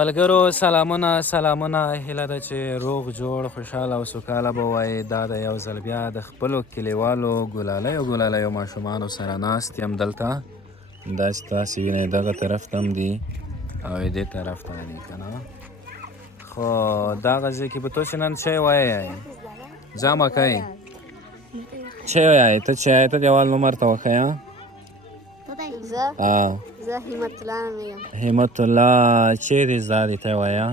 ملګرو سلامونه هیله ده چې روغ جوړ خوشحاله او سوکاله به وای. دا د یو ځل بیا د خپلو کلیوالو ګلالیو ماشومانو سره ناست یم دلته. داسې تاسې وینئ دغه طرف ته هم دي او دې طرف ته دي که نه. خو دغه ځای کې به تاسې نن چی وایئ جمع کوئ چی وایئ ته چی وایئ ته دیوال نمبر ته وښیه. زه همت الله نوم یم. همت الله چیرې زده دي ته وایه.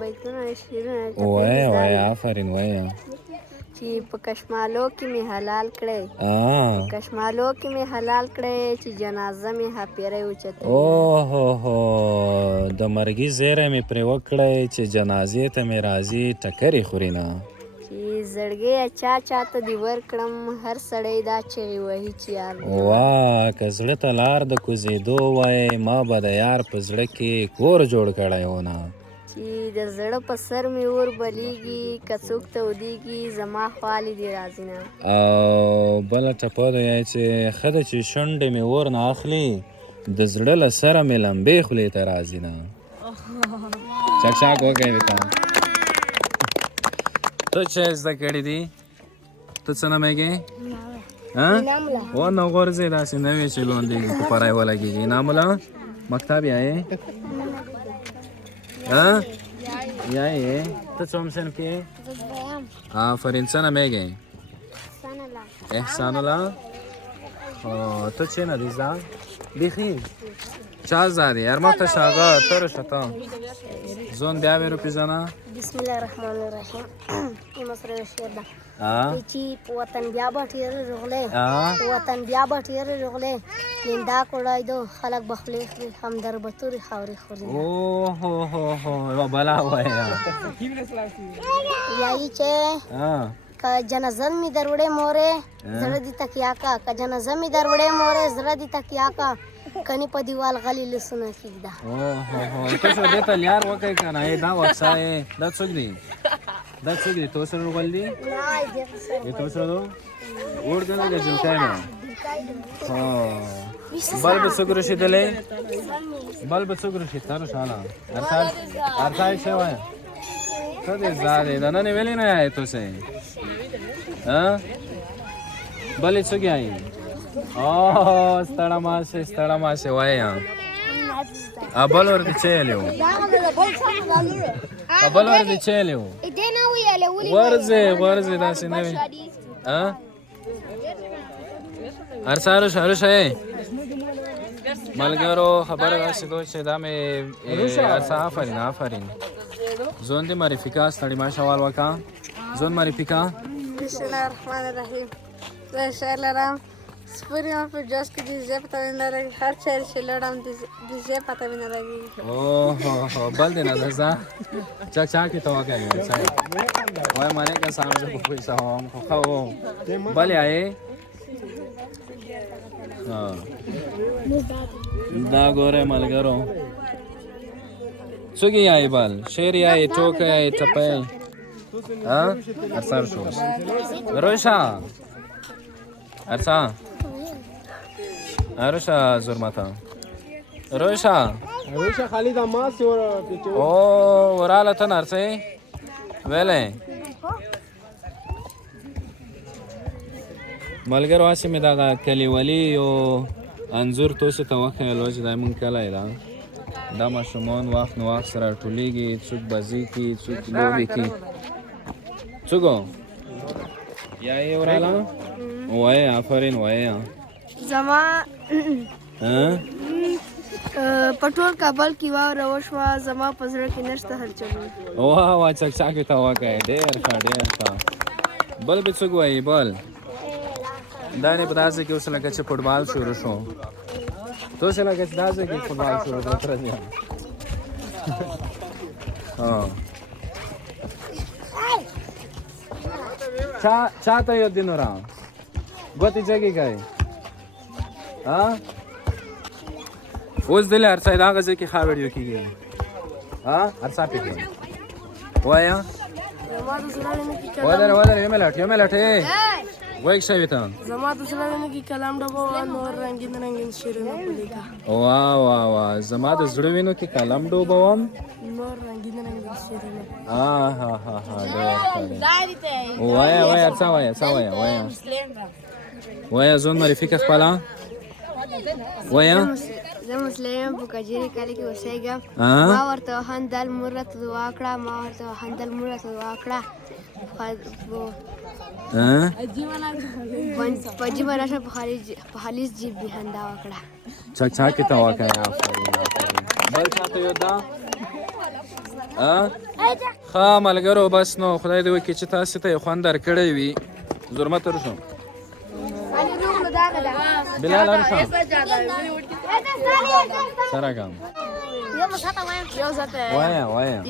بیتونه شعرونه وایه آفرین وایه. چې په کشمالو کې مې حلال کړی کشمالو کې مې حلال کړی چې جنازه مې هاپیری اوچتوي. اوهو د مرګي زیری مې پرې وکړی چې جنازې ته مې راځي ټکرې خوري نه. چې زړګی چاته دې ورکړم هر سړی دا چغې وهي چې یار واه که زړه ته لار د کوزېدو وای ما به د یار په زړه کې کور جوړ کړی و نه. چې د زړه په سر مې اور بلیږي که څوک تودېږي زما خوالې دې راځي نه. او بله ټپه ده یای چې ښه ده چې شونډې مې اور نه اخلي د زړه له سره مې لمبې خولې ته راځي نه. چکچاک وکړئ ورته. ته چی زده کړي دي ته څه نومیږې ونه غورځې داسې نه وي چې لوندېږي په پری ولګېږي. انعام الله مکتب یایې یایې ته څوم صنف کې یې؟ آفرین څه نومیږې؟ احسان الله. ته چی نه دي زده بیخي چا زده دي یار مخته شه هغه ته رشه ته زون بیا ویې روپېژنه. بسم الله الرحمن الرحیم. یما سره شعر ده چې په وطن بیا به ډېر راغلی وطن بیا به ډېر راغلی نندا کوړی دو خلک به خولې خوري همدر به تورې خاورې خوري. اوهو یوه بلا وایه یایي چې که جنازه مې در وړې مورې زړه دې تکیا کا که جنازه مې در وړې مورې زړه دې تکیا کا کنی په دیوال غلی لسونه کېږده. ته شو دې ته لیار وکړئ که نه دا وکسه دا څوک دی دا څوک دی تو سره روغل دی تو سره دو اور کنه د جلکای نه بل به څوک رسېدلی بل به څوک رسېد ته رساله ارسای شی وایه ته دې زادې د نن ویلې نه یې تو سې بلې څوک یې ستړه ماشه وایه بل ورته چی ویلی و بل ورته چی ویلی و ورځې داسې نه وي ارسه رشه یې ملګرو خبره داسې دو چې دا مې ارسه آفرین زون دې معرفي کا ستړي ما شوال وکړه زون معرفي کا. بسم الله الرحمن الرحیم. زه شعر لرم سپوری ما په جاز کې د زی پته مې نه لګي هر چېرې چې لړم د زی پته مې نه لګېږي. اوهو بل دې نه ده زه چاک یې ته وکړې وایه منې که سام زه په پیسه هم خو ښه و بل یایې دا ګورئ ملګرو څوک یایې بل شعر یایې ټوکه یایې ټپه یې ارسه شوس روشه ارسه روشه زرمتا روشه خالی دا ماس وراله ته نرسې ویلې ملګرو هسې مې دغه کلیوالي یو انځور تاسو ته وښیلو چې دا مونږ کلی ده دا ماشومان وخت نو وخت سره راټولېږي څوک بازي کوي څوک لوبې کوي څوک یا یې وراله وایه آفرین وایه زما په ټول کابل کې واوره وشوه زما په زړه کې نشته هر چغې واه چکچاک یې ته وکړئ ډېر ښه بل به څوک وایي بل دا نه په داسې کې اوس لکه چې فوټبال شروع شو تو اوس لکه چې داسې کې فوټبال شروع شو ترځي چاته یو دینو را ګوتې جګې کوي اوس دلې هر ځای د هغه ځای کې ښه ویډیو کېږي هر څه پکې وایه ودرې یو منټ وایک شوی ته زما د زړه وینه کې کلام ډبه وه نور رنګین رنګین شعرونه ولیکه. واه واه واه زما د زړه وینو کې قلم ډوبه وم نور رنګین رنګین شعرونه. ها ها ها وایه وایه څه وایه څه وایه وایه وایه زون رفیق خپله وایه. زه مسلم په کجوري کلي کې اوسېږم. ما ورته وخندل مور راته دعا کړه ما ورته وخندل مور راته دعا کړه په جیبه نشه په خالص جیب مې خندا وکړه. چاکچاکې ته وکړه. آفرین آفرین. بل چاته یو دا ښه ملګرو بس نو خدای دې وکړي چې تاسې ته یې خوند درکړی وي. زرمت ورشم بلال ورشم سره کم وایه وایه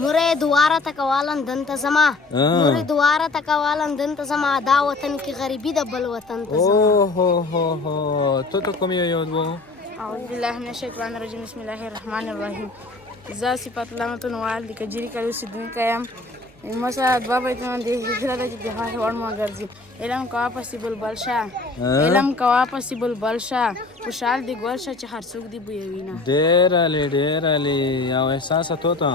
موره دواره تکوالن دنته زما موره دواره تکوالن دنته زما دا وطن کې غریبي د بل وطن ته زما. اوه هو هو هو تو کوم یو دوه اعوذ بالله من الشیطان الرجیم بسم الله الرحمن الرحیم. زه صفات الله متنوال د کجوري کلي اوسېدونکی یم. مثلا دوه بیتونه د هجرت چې د هغه وړ ما ګرځي. علم کوا پسې بلبل شه علم کوا پسې بلبل شه خوشحال دی ګل شه چې هر څوک دی بویوي نه. ډېر علي یو احساس تو ته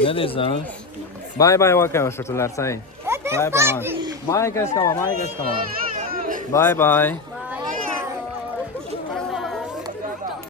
نه دی ځه بای بای وکړه شټولر څای بای بای مای کس کما بای بای